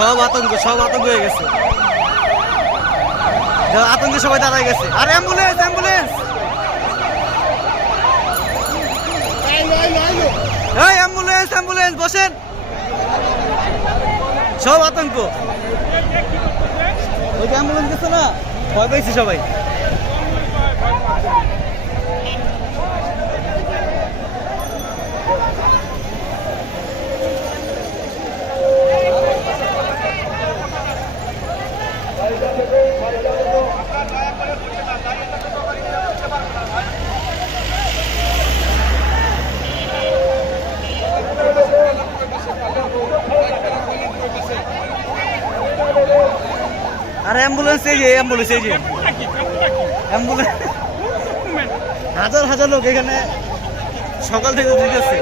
সব আতঙ্ক হয়ে গেছে। আতঙ্কে সবাই দাঁড়ায় গেছে। আর অ্যাম্বুলেন্স অ্যাম্বুলেন্স এই অ্যাম্বুলেন্স অ্যাম্বুলেন্স বসেন। সব আতঙ্ক। ওই যে অ্যাম্বুলেন্স গেছে না, ভয় পাইছি সবাই। আর অ্যাম্বুলেন্স এই যে অ্যাম্বুলেন্স হাজার হাজার লোক এখানে সকাল থেকে দিতেছে।